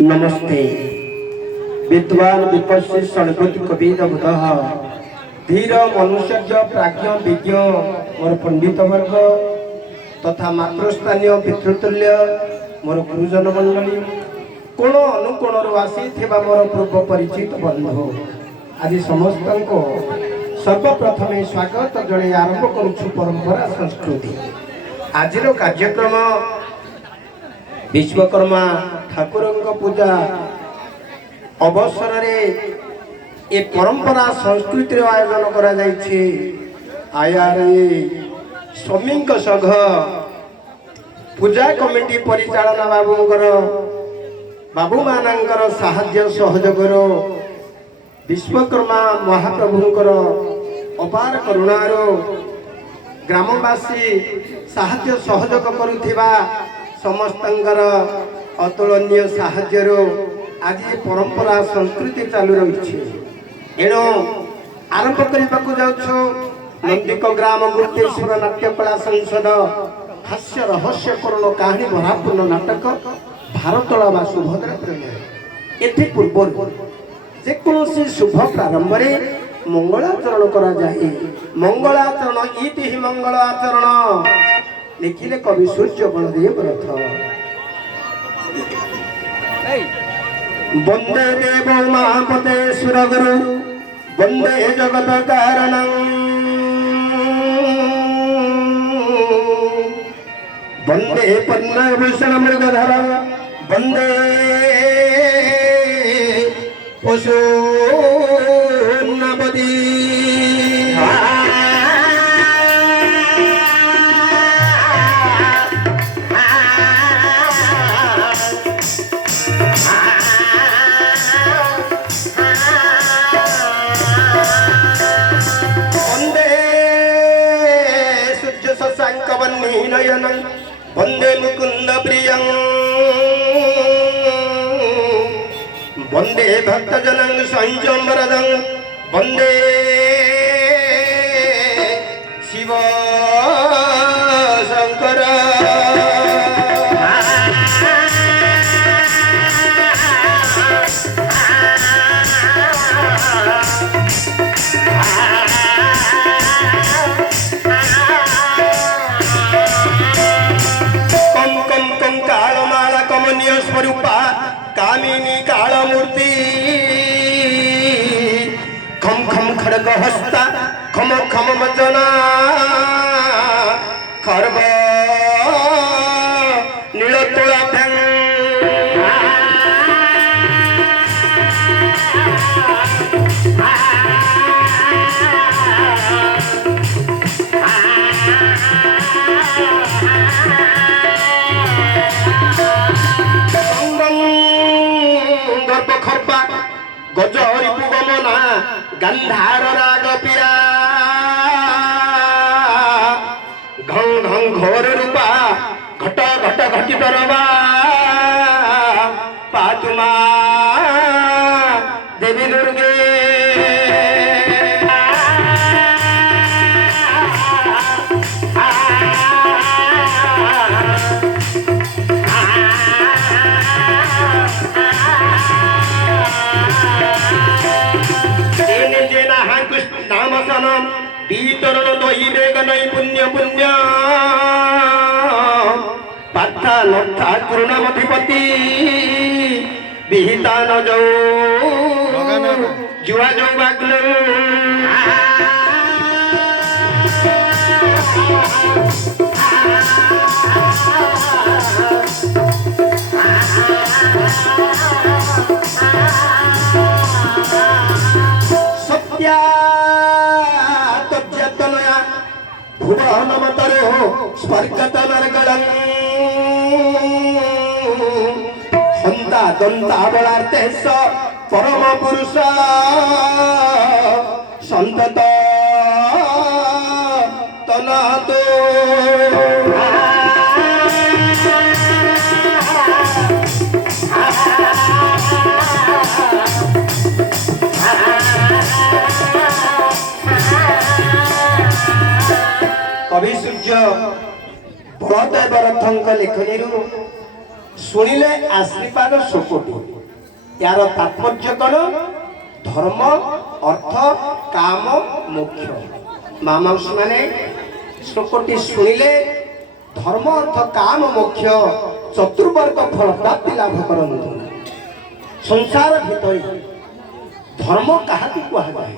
नमस्ते विद्वान विपश्य षणपति कविद बुध धीर मनुष्य प्राज्ञ विज्ञ मोर पंडित वर्ग तथा मातृस्थानीय पितृतुल्य मोर गुरुजन मंडली कोण अनुकोण आसी मोर पूर्व परिचित बंधु आज समस्त को सर्वप्रथमे स्वागत जड़े आरंभ करुछु परंपरा संस्कृति आज कार्यक्रम विश्वकर्मा ठाकुर पूजा अवसर ए परंपरा संस्कृति आयोजन करा जायछि। स्वामी संघ पूजा कमिटी परिचालना बाबू मानकर साहाय्य सहयोग विश्वकर्मा महाप्रभुंकर अपार करुणार ग्रामवासी साहाय्य सहयोग करुथिबा समस्तंकर अतुलनीय साहाय्य आज परंपरा संस्कृति चालू रही एणु आरंभ करने जाऊँ नंदिक ग्राम गुप्तेश्वर नाट्यकला संसद हास्य रहस्य करण कहानी भरापूर्ण नाटक भारतला बा सुभद्रा प्रेम एथि पूर्व जेकोसी शुभ प्रारंभ मंगलाचरण करा जाए। मंगलाचरण इति मंगलाचरण लिखिले कवि सूर्य बलदेव रथ। वंदे देव महापते सुरगुरु वंदे जगत कारण वंदे पद्मभूषण मृगधर वंदे पशु नवदी वंदे मुकुंद प्रियं वंदे भक्तजनं संयमवरदं वंदे शिव शंकर स्वरूपा कामिनी कालमूर्ति खम खम खड़ग हस्ता खम खम मजना खर्ब नीलतुला गजहरी पुगमना गंधार राग पिया घं घं घोर रूपा घट घट घटी दरबा पातुमा देवी दुर्गे बीतरण दही बेग नई पुण्य पुण्य पाथा नथा कृणमधिपति विहिता न जो जुआ जो बागल सत्या भुवनमतरो स्वर्गतनर्गलं हन्ता दन्ता बलार्तेश परम पुरुष सन्तत तनातो कवि सूर्य बलदेव रथंक लेखनी ଶୁଣିଲେ ଆଶୀର୍ବାଦ ଶୋକଟି। यार तात्पर्य कौन? धर्म अर्थ काम मोक्ष। मामाउसी माने श्लोकटी शुणिले धर्म अर्थ काम मोक्ष चतुर्वर्ग फल प्राप्ति लाभ करंतु। संसार भितर धर्म काहाकु कहा जाए?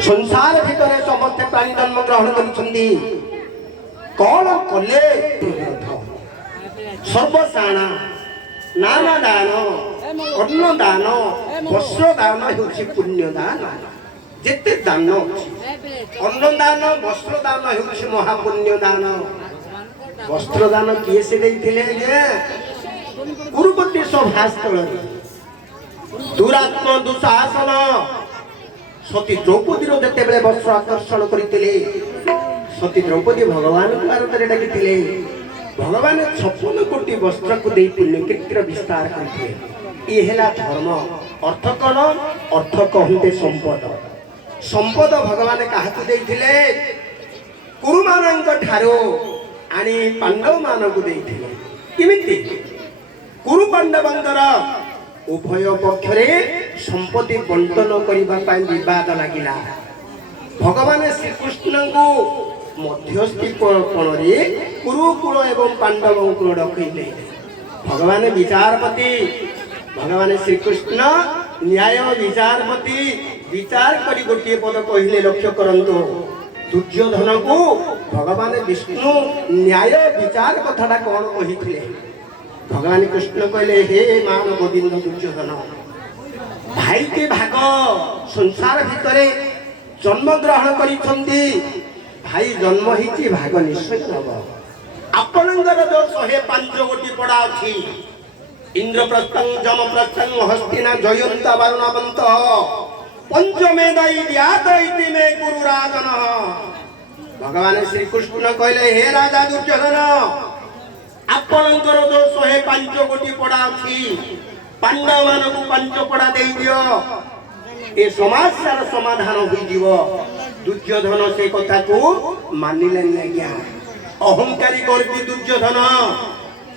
संसार भितर समस्त प्राणी जन्म ग्रहण करिसंदी कौन कले? सर्वसाणा नाना दान अन्न दान वस्त्र दान होछि पुण्य दान। जेते दान अन्न दान वस्त्र दान होछि महापुण्य दान। वस्त्र दान किए से देइथिले जे गुरुपति सभास्थल दुरात्म दुशासन सती द्रौपदी रो जते बेले वस्त्र आकर्षण करिथिले सती द्रौपदी भगवान को आरतरे डाकिथिले। भगवान 56 कोटी वस्त्र को दे पुण्य कृत्र विस्तार करते। ये है धर्म। अर्थ कौन? अर्थ कहते संपद। संपद भगवान क्या देथिले? कुरु मानक ठारो आनी पांडव मानक देथिले। किमिति कुरु पांडवंकर उभय पक्षरे संपत्ति बंटन करबा पई विवाद लागिला। भगवान श्री कृष्ण को मध्यस्थी कोणरे कुरुकुल एवं पांडव कुल रखिले। भगवान विचारपति भगवान श्री कृष्ण न्याय विचारपति विचार करी गोटे पद कहले लक्ष्य करंतो। दुर्योधन को भगवान विष्णु न्याय विचार कथाटा कौन कहिथिले? भगवान कृष्ण कहले हे मान गोविंद दुर्योधन भाई के भाग संसार भितरे जन्म ग्रहण करिसंदी। भाई जन्म ही भाग निश्चय नब। आपणकर जो 105 गोटी पड़ा अच्छी इंद्रप्रस्थं जमप्रस्थं हस्तिना जयंता वरुणवंत पंचमेदाई ज्ञात इति मे गुरुराजन। भगवान श्री कृष्ण कहले हे राजा दुर्योधन आपणकर जो 105 गोटी पड़ा अच्छी पांडव मानक 5 पड़ा दे दियो ए समस्यार समाधान होई जीवो। दुर्योधन से कथा को मानिले नहीं। अहंकारी करती दुर्योधन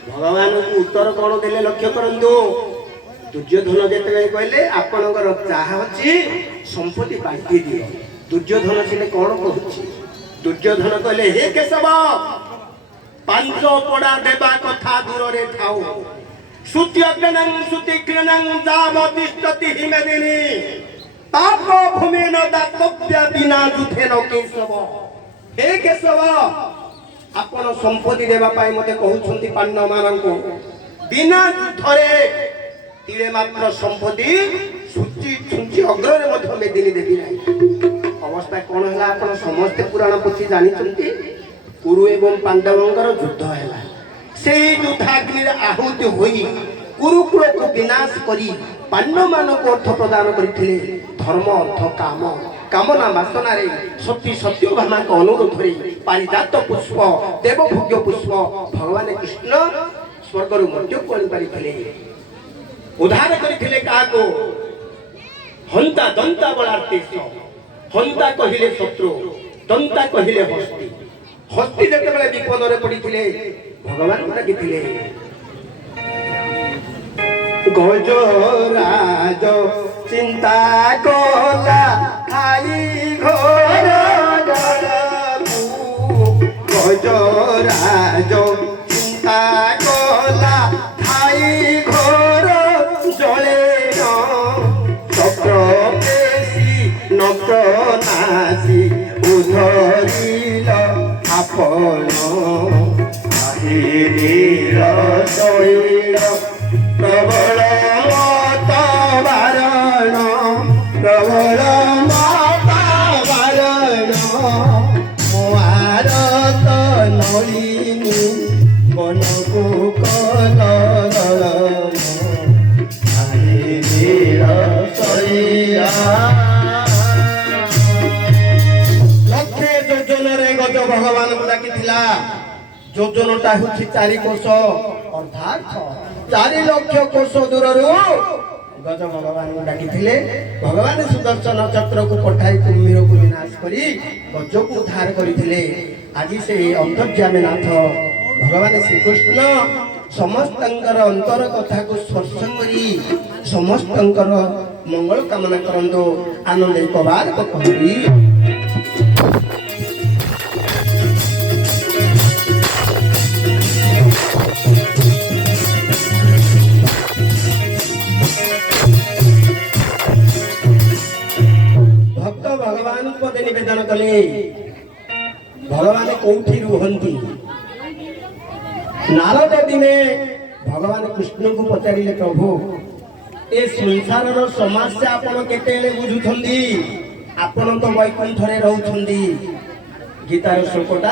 भगवान को उत्तर कौन देले लक्ष्य करंतु। दुर्योधन जेते कहले आपनकर चाहा अछि संपत्ति बांटी दियो। दुर्योधन से कौन कहछि? दुर्योधन कहले हे केशव 5 पड़ा देबा कथा दूर रे थाओ सुत्यग्नं सुतिग्नं जावतिष्ठति हिमेदिनी ताप भूमि न दातव्य बिना जुथे न केशव। हे केशव आपण संपत्ति देबा पाई मते कहउछंती पांडव माननको बिना युद्धरे तिळे मात्र संपत्ति सुचि छुंची अग्ररे मध्य मेदिनी देबी नाही। अवस्था कोन हला आपण समस्त पुराण पोथी जानि छंती। कुरु एवं पांडवंकर युद्ध हैला। से युद्धाग्नि आहुति होई कुरुकुल को विनाश करी पांडव मानक अर्थ प्रदान करथिले। धर्म अर्थ काम कामना वासना रे सती सत्यभामा को अनुरोध रे पारिजात पुष्प देवभोग्य पुष्प भगवान कृष्ण स्वर्ग रु मध्य कोन परिथिले। उद्धार करथिले काको? हंता दंता बलार्तेश। हंता कहिले शत्रु दंता कहिले हस्ती। हस्ती जते बेले विपद रे पडिथिले भगवान डाकिथिले गजराज चिंता कला खाई घर गलबू। गजराज चिंता कला खाई घर जले चक्र पेशी नक्र नासी उधरिल आपण আহিনীর শৈল प्रबल माता वारण प्रबल माता वारण मुआरत नलिनी बनकु कल আহিনীর শৈল। लक्षे योजन गज भगवान को डाकिथिला। योजनटा होछि 4 कोश अर्थात 4 लक्ष कोश दूर गज भगवान को डाकिथिले। भगवान सुदर्शन चक्र को पठाई कुम्भीर को विनाश करी गज को उद्धार करथिले। आज से अंतर्यामी नाथ भगवान श्री कृष्ण समस्तंकर अंतर कथा को स्पर्श करी समस्तंकर मंगल कामना करंदो आनंद एक बार तो कहबी भक्त भगवान को निवेदन कले भगवान कौठी रुहंती नारद दिने भगवान कृष्ण को पचारे प्रभु ए संसार समस्या आपण केते बुझुथंदी आपण तो वैकुंठ रे रहउथंदी गीतार श्लोकटा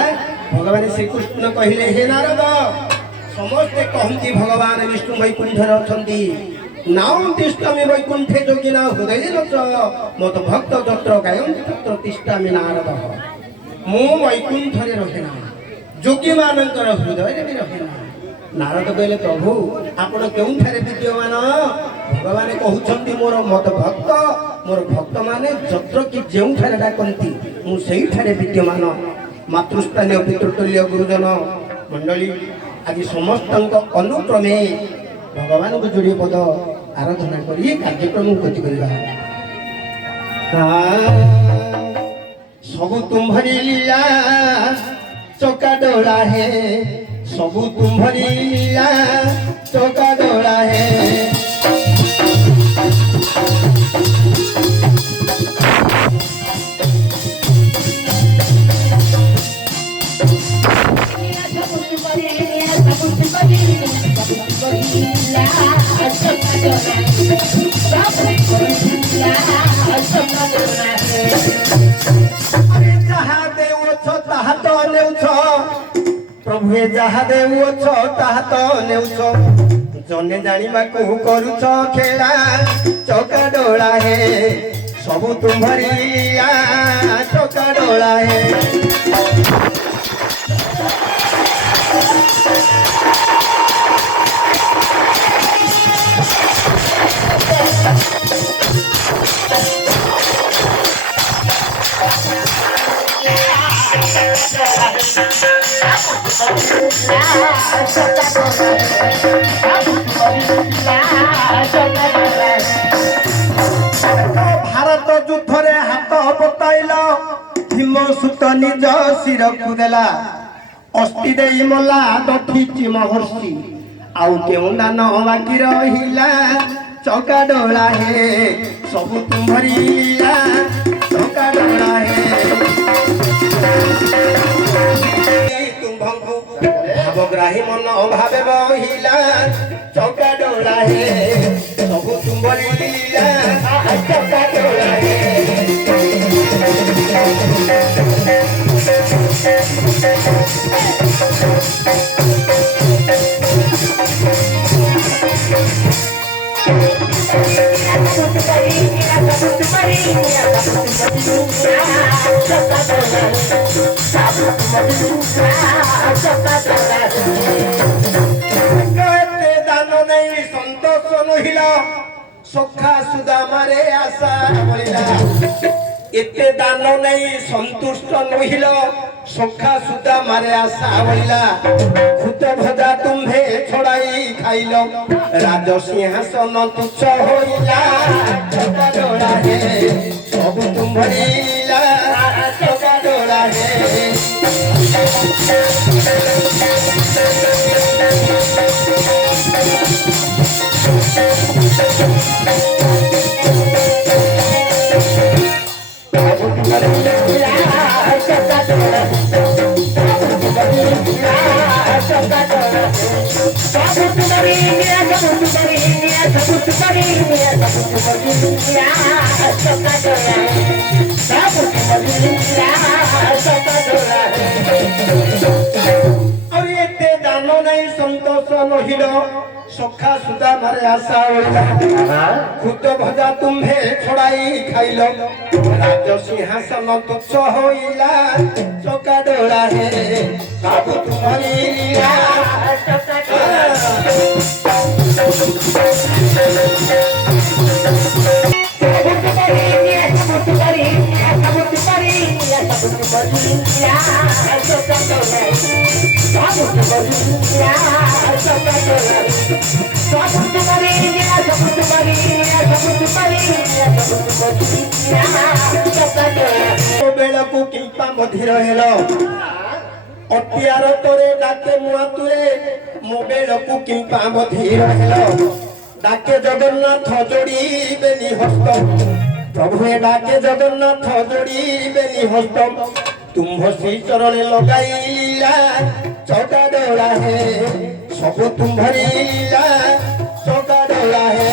भगवान श्री कृष्ण कहिले हे नारद समस्त कहंती भगवान विष्णु वैकुंठ रे अछंती नाम तिष्ठामि वैकुंठे जोगिना हृदय मत भक्त तत्र गायन्ति तत्र तिष्ठामि नारद मु वैकुंठ रे रहेना जोगी मानकर हृदय रे भी रहेना नारद कहले प्रभु आपण केउं थारे विद्यमान भगवान कहउछंती मोर मत भक्त माने जत्र कि जेउं थारे डाकंती मु सेही थारे विद्यमान मातृस्थानीय पितृतुल्य गुरुजन मंडली आज समस्तंक अनुक्रमे भगवान को जोड़ी पद आराधना करी कार्यक्रम गति करबा सबु तुम्हारी लीला चौका डोला है सबु तुम्हारी लीला चौका डोला है प्रभु जहा देउछ ताहा तो नेउछ जने जानिबा को करूछ खेला चौका डोला है सबु तुम्हारी चौका डोला है भारत युद्ध रे हाथ बताइल भीम सुत निज शिर को देला अस्थि देई मला दठिची महर्षि आउ केउ दान बाकी रहिला चौका डोला है सबु तुम्हारी चौका डोला है भावग्राही मन भावे महिला चौका डोला है सबु तुम्हारी चौका डोला है दान नहीं संतोष नहिला सखा सुदामारे आशा बोलिला एते दान नहीं संतुष्ट नहिल सखा सुदामारे आशा बोलिला खुद भजा तुम्हे छड़ाई खाइल राज सिंहासन तुच्छ होइला चौका डोला है सब तुम्हारी चौका डोला है सखा सुदा मारे आशा खुद भजा तुम्हे छड़ाई खाइल राज सिंहासन तुच्छ होइला चौका डोला है सब तुम्हारी चौका डोला ବେଳକୁ କିମ୍ପା ମଧିର ହେଲ ଅଟିଆର ତୋରେ ଡାକେ ମୁଆ ତୁରେ ମୋ ବେଳକୁ କିମ୍ପା ମଧିର ହେଲ ডাকে জগন্নাথ জড়িবেনি হস্ত প্রভুয়ে ডাকে জগন্নাথ জড়িবেনি হস্ত তুম্ভ শ্রী চরণে লগাইলা চকা ডোলা হে সবু তুম্ভরি লীলা চকা ডোলা হে